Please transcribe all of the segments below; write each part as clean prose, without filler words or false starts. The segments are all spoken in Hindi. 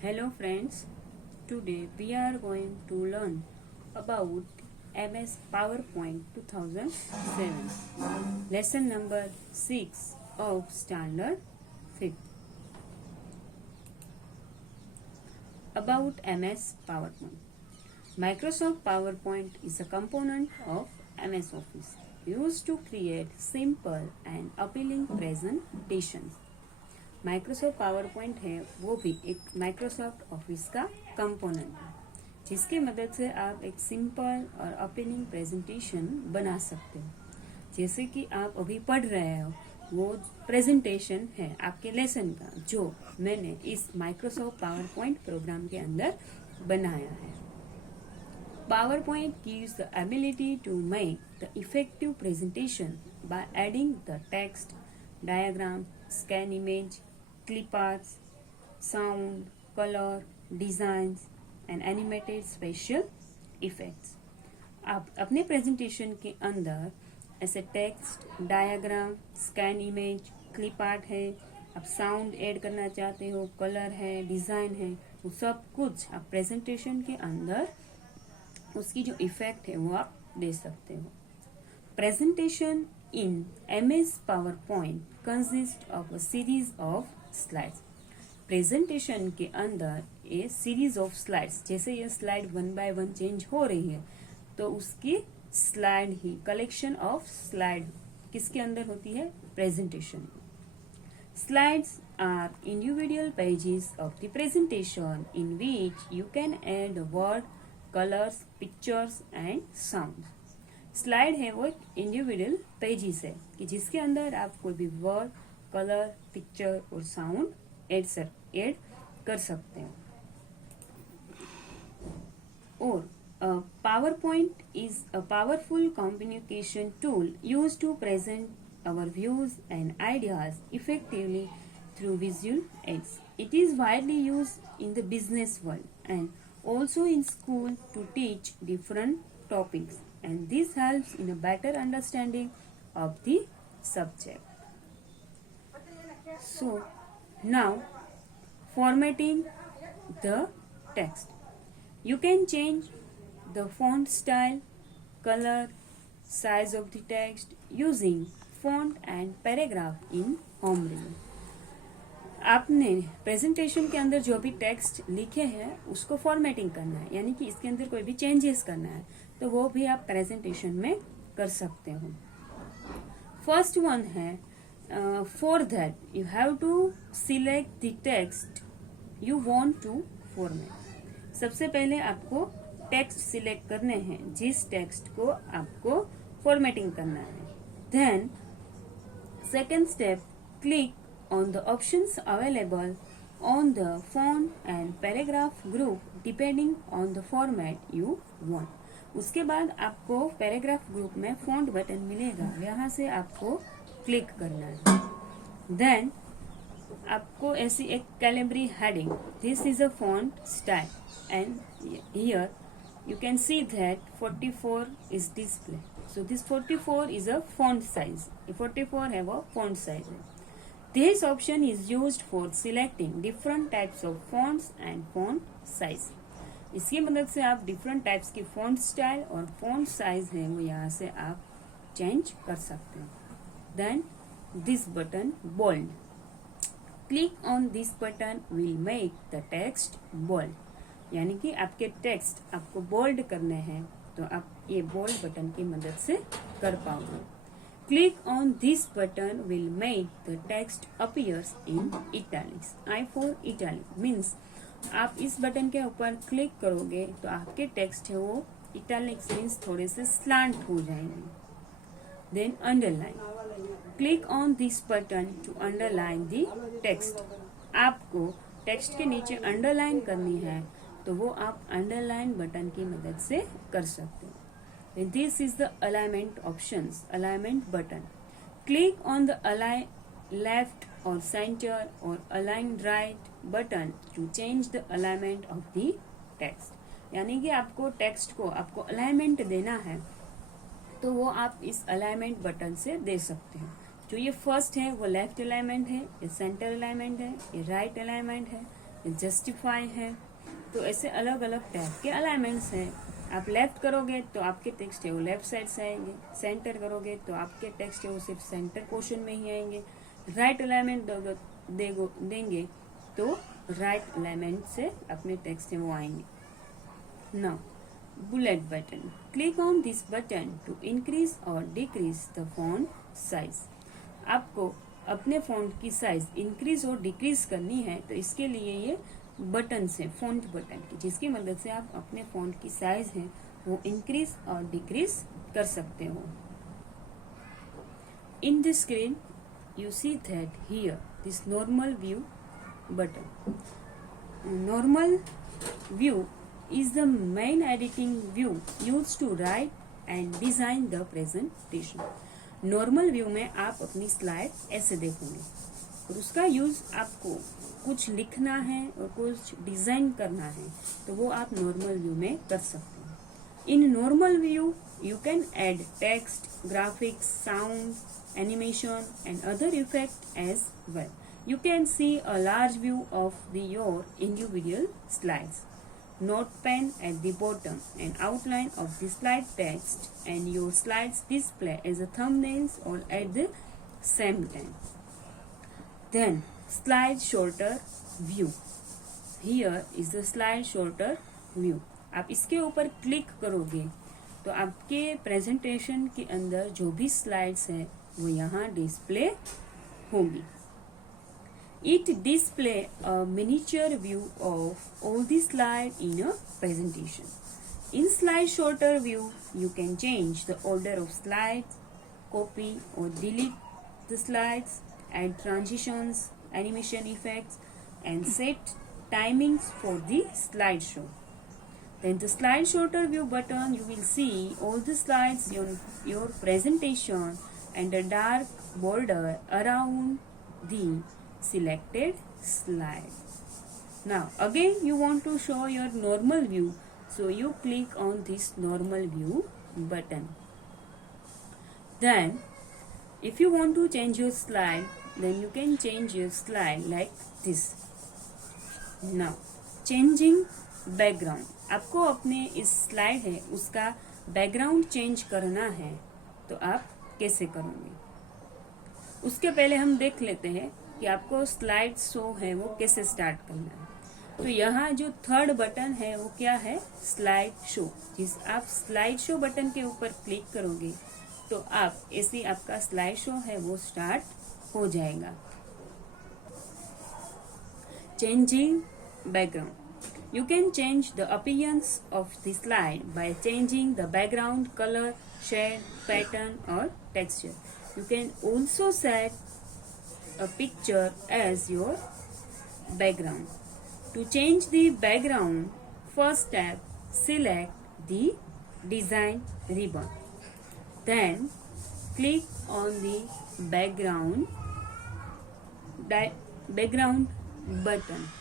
Hello friends, today we are going to learn about MS PowerPoint 2007, lesson number 6 of standard 5th. About MS PowerPoint. Microsoft PowerPoint is a component of MS Office used to create simple and appealing presentations. Microsoft power point है वो भी एक माइक्रोसॉफ्ट ऑफिस का कंपोनेंट है जिसकी मदद से आप एक सिंपल और अपीलिंग प्रेजेंटेशन बना सकते हो। जैसे कि आप अभी पढ़ रहे हो वो प्रेजेंटेशन है आपके लेसन का जो मैंने इस माइक्रोसॉफ्ट पावर पॉइंट प्रोग्राम के अंदर बनाया है। Power point gives the ability to make the effective presentation by adding the text, diagram, scan image, clip arts, sound, color, designs and animated special effects. आप अपने प्रेजेंटेशन के अंदर ऐसे text, diagram, scan image, clip art है, आप साउंड ऐड करना चाहते हो, कलर है, डिजाइन है, वो सब कुछ आप प्रेजेंटेशन के अंदर उसकी जो इफेक्ट है वो आप दे सकते हो। Presentation in MS PowerPoint consists of a series of slides. Presentation के अंदर ये सीरीज ऑफ स्लाइड्स, जैसे ये स्लाइड 1 by 1 चेंज हो रही है तो उसकी स्लाइड ही कलेक्शन ऑफ स्लाइड किसके अंदर होती है? Presentation. Slides are individual pages of the presentation in which you can add word, colours, pictures and sound. Slide है वो एक इंडिविजुअल पेजेस है कि जिसके अंदर आप कोई भी वर्ड, कलर, पिक्चर और साउंड ऐड कर सकते हो। और PowerPoint is a powerful communication tool use to present our views and ideas effectively through visual aids. It is widely use in the business world and also in school to teach different topics, and this helps in a better understanding of the subject. So now formatting the text. You can change the font style, color, size of the text using font and paragraph in home menu. आपने प्रेजेंटेशन के अंदर जो भी टेक्स्ट लिखे हैं उसको फॉर्मेटिंग करना है, यानी कि इसके अंदर कोई भी चेंजेस करना है तो वो भी आप प्रेजेंटेशन में कर सकते हो। फर्स्ट वन है for that you have to select the text you want to format. सबसे पहले आपको टेक्स्ट सिलेक्ट करने हैं जिस टेक्स्ट को आपको फॉर्मेटिंग करना है। Then second step, click on the options available on the font and paragraph group depending on the format you want. उसके बाद आपको पैराग्राफ ग्रुप में फॉन्ट बटन मिलेगा, यहाँ से आपको क्लिक करना है। देन आपको ऐसी एक Calibri heading, this is a font style and here you can see that 44 is display. So this 44 is a font size. 44 है वो font size है। This option is used for selecting different types of fonts and font size. इसकी मदद से आप different types की font style और font size है वो यहाँ से आप change कर सकते हैं। Then this button bold. Click on this button will make the text bold. यानी कि आपके text आपको bold करने हैं तो आप ये bold बटन की मदद से कर पाओगे। Click on this button will make the text appears in italics. I for italic means आप इस बटन के ऊपर क्लिक करोगे तो आपके टेक्स्ट है वो italics means थोड़े से slant हो जाएंगे। Then underline. Click on this button to underline the text. आपको टेक्स्ट के नीचे underline करनी है तो वो आप underline बटन की मदद से कर सकते हो। And this is the alignment options, alignment button. Click on the align left or center or align right button to change the alignment of the text. यानी कि आपको टेक्स्ट को आपको अलाइनमेंट देना है तो वो आप इस अलाइनमेंट बटन से दे सकते हैं। जो ये फर्स्ट है वो लेफ्ट अलाइनमेंट है, ये सेंटर अलाइनमेंट है, ये राइट अलाइनमेंट है, जस्टिफाई है। तो ऐसे अलग अलग टाइप के अलाइनमेंट्स हैं। आप लेफ्ट करोगे तो आपके टेक्स्ट है वो लेफ्ट साइड से आएंगे, सेंटर करोगे तो आपके टेक्स्ट है वो सिर्फ सेंटर पोर्शन में ही आएंगे, राइट अलाइनमेंट देंगे तो राइट अलाइनमेंट से अपने टेक्स्ट है वो आएंगे। Now bullet button, click on this button to increase और डिक्रीज द फॉन्ट साइज। आपको अपने फॉन्ट की साइज इंक्रीज और डिक्रीज करनी है तो इसके लिए ये बटन से फॉन्ट बटन की जिसकी मदद से आप अपने फॉन्ट की साइज है वो इंक्रीज और डिक्रीज कर सकते हो। In this screen you see that here this normal view button. Normal view is the main editing view used to write and design the presentation. Normal view में आप अपनी स्लाइड ऐसे देखोगे और उसका यूज आपको कुछ लिखना है और कुछ डिजाइन करना है तो वो आप नॉर्मल व्यू में कर सकते हैं। In normal view you can add text, graphics, sound, animation and other effects as well. You can see a large view of your individual slides. Notepad at the bottom, an outline of the slide text and your slides display as a thumbnails all at the same time. Then slide shorter view. Here is the slide shorter view. आप इसके ऊपर क्लिक करोगे तो आपके प्रेजेंटेशन के अंदर जो भी स्लाइड्स है वो यहाँ डिस्प्ले होगी। It display a miniature view of all the slide in a presentation. In slide sorter view you can change the order of slides, copy और delete the slides, add transitions, animation effects and set timings for the slide show. Then the slide shorter view button, you will see all the slides in your presentation and a dark border around the selected slide. Now again you want to show your normal view, so you click on this normal view button. Then if you want to change your slide, then you can change your slide like this. Now changing background, आपको अपने इस स्लाइड है उसका बैकग्राउंड चेंज करना है तो आप कैसे करोगे। उसके पहले हम देख लेते हैं कि आपको स्लाइड शो है वो कैसे स्टार्ट करना है। तो यहाँ जो थर्ड बटन है वो क्या है, स्लाइड शो। जिस आप स्लाइड शो बटन के ऊपर क्लिक करोगे तो आप ऐसे आपका स्लाइड शो है वो स्टार्ट हो जाएगा। Changing background, you can change the appearance of the slide by changing the background color, shade, pattern or texture. You can also set a picture as your background. To change the background, first step, select the design ribbon. Then click on the background button.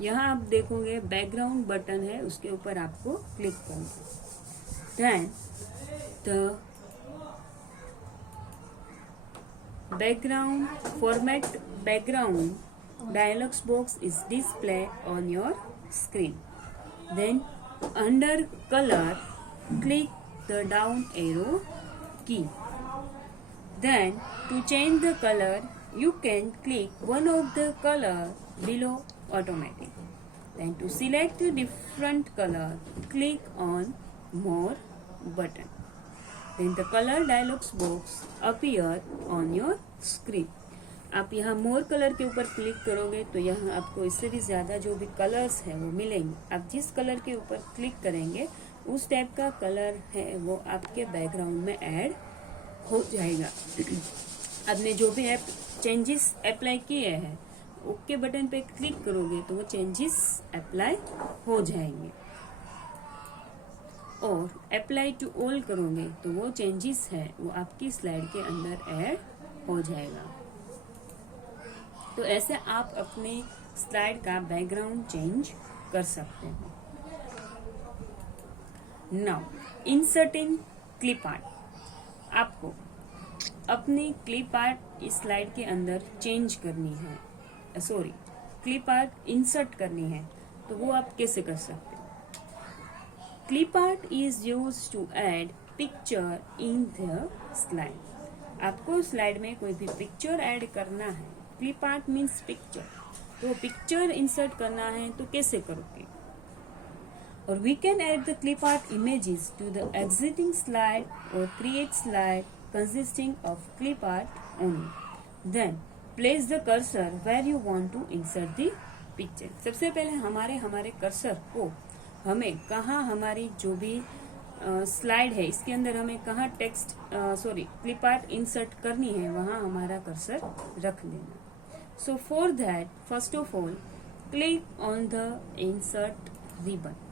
यहाँ आप देखोगे बैकग्राउंड बटन है उसके ऊपर आपको क्लिक करना। Then the background format background dialogs box is display on your screen. Then under colour click the down arrow key. Then to change the colour you can click one of the color below automatic. Then to select a different color, click on more button. Then the color dialog box appear on your screen. आप यहाँ मोर कलर के ऊपर क्लिक करोगे तो यहाँ आपको इससे भी ज़्यादा जो भी कलर्स है वो मिलेंगे। आप जिस कलर के ऊपर क्लिक करेंगे उस टाइप का कलर है वो आपके बैकग्राउंड में ऐड हो जाएगा। आपने जो भी चेंजेस अप्लाई किए हैं ओके बटन पे क्लिक करोगे तो वो चेंजेस अप्लाई हो जाएंगे और अप्लाई टू ऑल करोगे तो वो चेंजेस है वो आपकी स्लाइड के अंदर ऐड हो जाएगा। तो ऐसे आप अपने स्लाइड का बैकग्राउंड चेंज कर सकते हो। नाउ इंसर्टिंग क्लिप आर्ट, आपको अपनी क्लिप आर्ट इस स्लाइड के अंदर चेंज करनी है, क्लिप आर्ट इंसर्ट करनी है तो वो आप कैसे कर सकते हो। Clip art is used to add picture in the slide. आपको स्लाइड में कोई भी पिक्चर ऐड करना है, क्लिप आर्ट मीन्स पिक्चर, तो पिक्चर इंसर्ट करना है तो कैसे करोगे। और we can add the clip art images to the existing slide और create slide consisting of clip art only. Then place the cursor where you want to insert the picture. सबसे पहले हमारे कर्सर को हमें कहाँ, हमारी जो भी स्लाइड है इसके अंदर हमें कहाँ टेक्स्ट क्लिप आर्ट इंसर्ट करनी है वहाँ हमारा कर्सर रख देना। So for that first of all click on the insert ribbon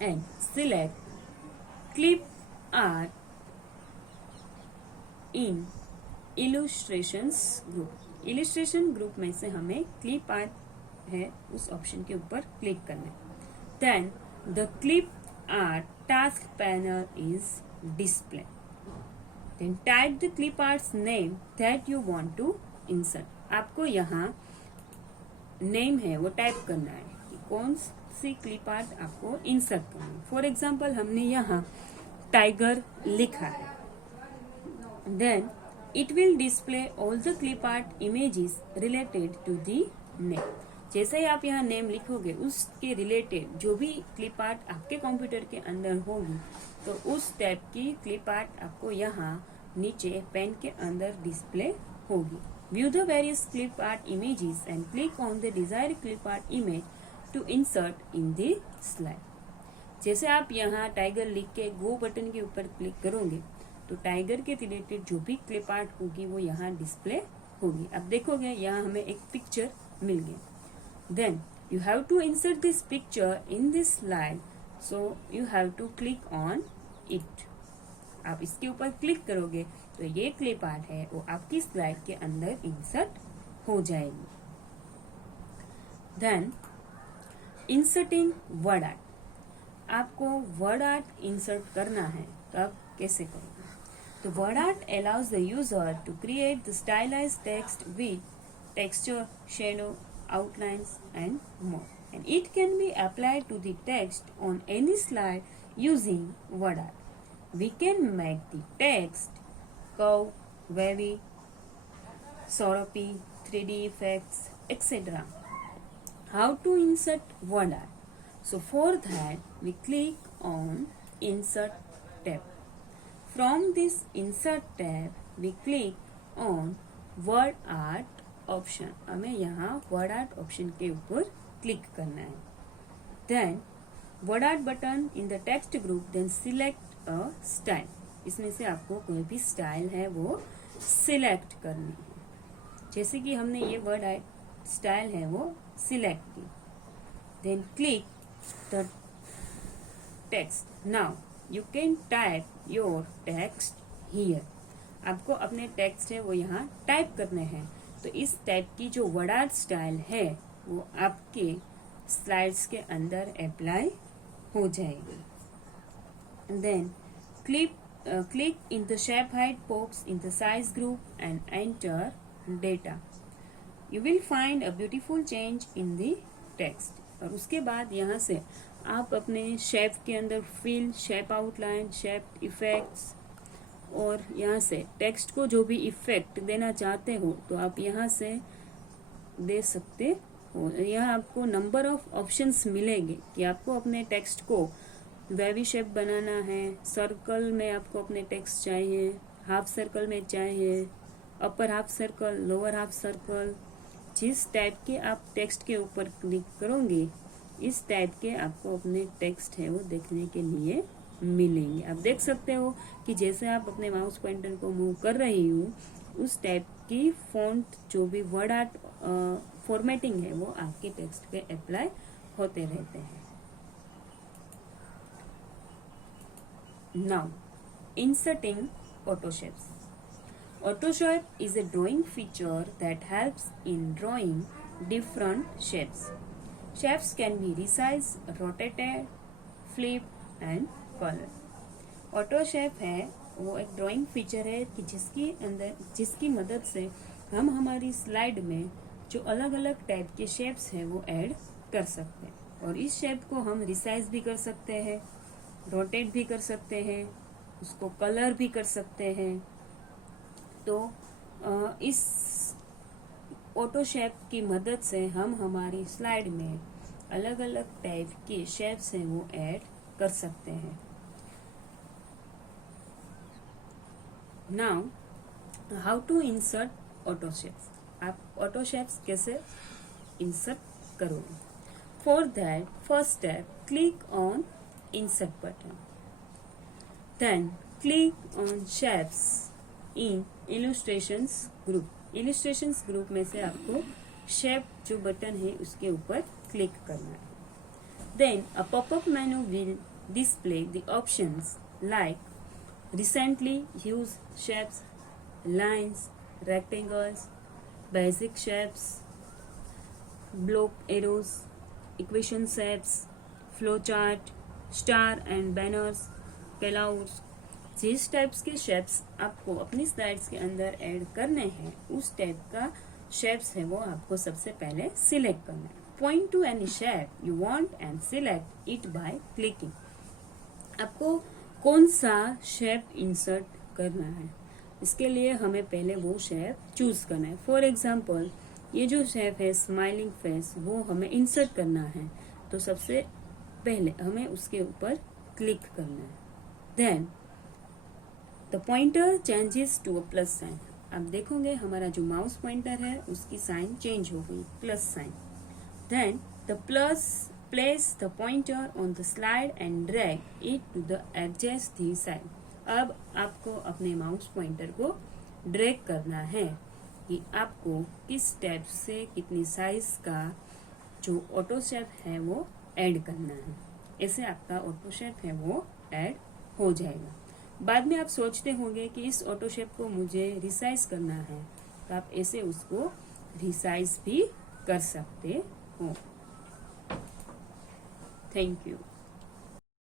and select clip art in illustrations group। illustration group में से हमें clip art है उस ऑप्शन के ऊपर क्लिक करना है। then the clip art task panel is displayed। then type the clip art's name that you want to insert। आपको यहाँ नेम है वो टाइप करना है कि कौन सी क्लिप आर्ट आपको इंसर्ट करना है। फॉर एग्जाम्पल हमने यहाँ टाइगर लिखा है। Then it will display all the clip art images related to the name. जैसे ही आप यहाँ नेम लिखोगे उसके रिलेटेड जो भी क्लिप आर्ट आपके कंप्यूटर के अंदर होगी तो उस टाइप की क्लिप आर्ट आपको यहाँ नीचे पेन के अंदर डिस्प्ले होगी। View the various clip art images and click on the desired clip art image to insert in the slide. जैसे आप यहाँ टाइगर लिख के गो बटन के ऊपर क्लिक करोगे तो टाइगर के रिलेटेड जो भी क्लिप आर्ट होगी वो यहाँ डिस्प्ले होगी। अब देखोगे यहाँ हमें एक पिक्चर मिल गया। Then you have to insert this picture in this slide, so you have to click on it. आप इसके ऊपर क्लिक करोगे तो ये क्लिप आर्ट है वो आपकी स्लाइड के अंदर इंसर्ट हो जाएगी। Then inserting word art. आपको वर्ड आर्ट इंसर्ट करना है तो आप कैसे करोगे। तो word art allows the user to create the stylised text with texture, shadow, outlines and more, and it can be applied to the text on any slide using word art. We can make the text curve, wavy, syrupy, 3D effects, etc. How to insert word art? So for that we click on insert tab. From this insert tab we click on word art option. हमें यहाँ वर्ड आर्ट ऑप्शन के ऊपर क्लिक करना है। Then word art button in the text group, then select a style. इसमें से आपको कोई भी स्टाइल है वो सिलेक्ट करनी है। जैसे कि हमने ये वर्ड आर्ट स्टाइल है वो सिलेक्ट की। Then click the text. Now you can type your text here. आपको अपने टेक्स्ट है वो यहाँ टाइप करने हैं। तो इस टाइप की जो वर्ड आर्ट स्टाइल है वो आपके स्लाइड्स के अंदर अप्लाई हो जाएगी। Then click in the shape height box in the size group and enter data. You will find a beautiful change in the text. और उसके बाद यहाँ से आप अपने शेप के अंदर fill, shape outline, shape effects और यहाँ से टेक्स्ट को जो भी इफेक्ट देना चाहते हो तो आप यहाँ से दे सकते हो। यहाँ आपको नंबर ऑफ ऑप्शंस मिलेंगे कि आपको अपने टेक्स्ट को वेवी शेप बनाना है, सर्कल में आपको अपने टेक्स्ट चाहिए, हाफ सर्कल में चाहिए, upper half circle, lower half circle. जिस टाइप के आप टेक्स्ट के ऊपर क्लिक करोगे इस टाइप के आपको अपने टेक्स्ट है वो देखने के लिए मिलेंगे। आप देख सकते हो कि जैसे आप अपने माउस पॉइंटर को मूव कर रही हूँ उस टाइप की फॉन्ट जो भी वर्ड आर्ट फॉर्मेटिंग है वो आपके टेक्स्ट पे अप्लाई होते रहते हैं। Now inserting autoshapes. Autoshape is a drawing feature that helps in drawing different shapes. Shapes can be resized, rotated, flip and colour. Auto shape है वो एक ड्राइंग फीचर है कि जिसकी मदद से हम हमारी स्लाइड में जो अलग अलग टाइप के शेप्स हैं वो ऐड कर सकते हैं। और इस शेप को हम रिसाइज भी कर सकते हैं, रोटेट भी कर सकते हैं, उसको कलर भी कर सकते हैं। तो इस ऑटो शेप की मदद से हम हमारी स्लाइड में अलग अलग टाइप के शेप्स हैं वो ऐड कर सकते हैं। Now how to insert auto shapes. आप ऑटो शेप्स कैसे इंसर्ट करोगे? For that first step, click on insert button, then click on shapes in illustrations group. Illustrations group में से आपको शेप जो बटन है उसके ऊपर क्लिक करना है। Then a pop-up menu will display the options like recently used shapes, lines, rectangles, basic shapes, block arrows, equation shapes, flowchart, star and banners, clouds। जिस टाइप्स के शेप्स आपको अपनी स्लाइड्स के अंदर ऐड करने हैं उस टाइप का शेप्स है वो आपको सबसे पहले सिलेक्ट करना है। Point to any shape you want and select it by clicking। आपको कौन सा शेप इंसर्ट करना है इसके लिए हमें पहले वो शेप चूज करना है। फॉर एग्जाम्पल ये जो शेप है स्माइलिंग फेस वो हमें इंसर्ट करना है, तो सबसे पहले हमें उसके ऊपर क्लिक करना है। Then the pointer changes to a plus sign. आप देखोगे हमारा जो माउस पॉइंटर है उसकी साइन चेंज हो गई, plus sign. Then the place the pointer on the slide and drag it to the edges the side। अब आपको अपने माउस पॉइंटर को ड्रैग करना है कि आपको किस स्टेप से कितनी साइज का जो ऑटो शेप है वो ऐड करना है। ऐसे आपका ऑटो शेप है वो ऐड हो जाएगा। बाद में आप सोचते होंगे कि इस ऑटो शेप को मुझे रिसाइज करना है, तो आप ऐसे उसको रिसाइज भी कर सकते हो। Thank you.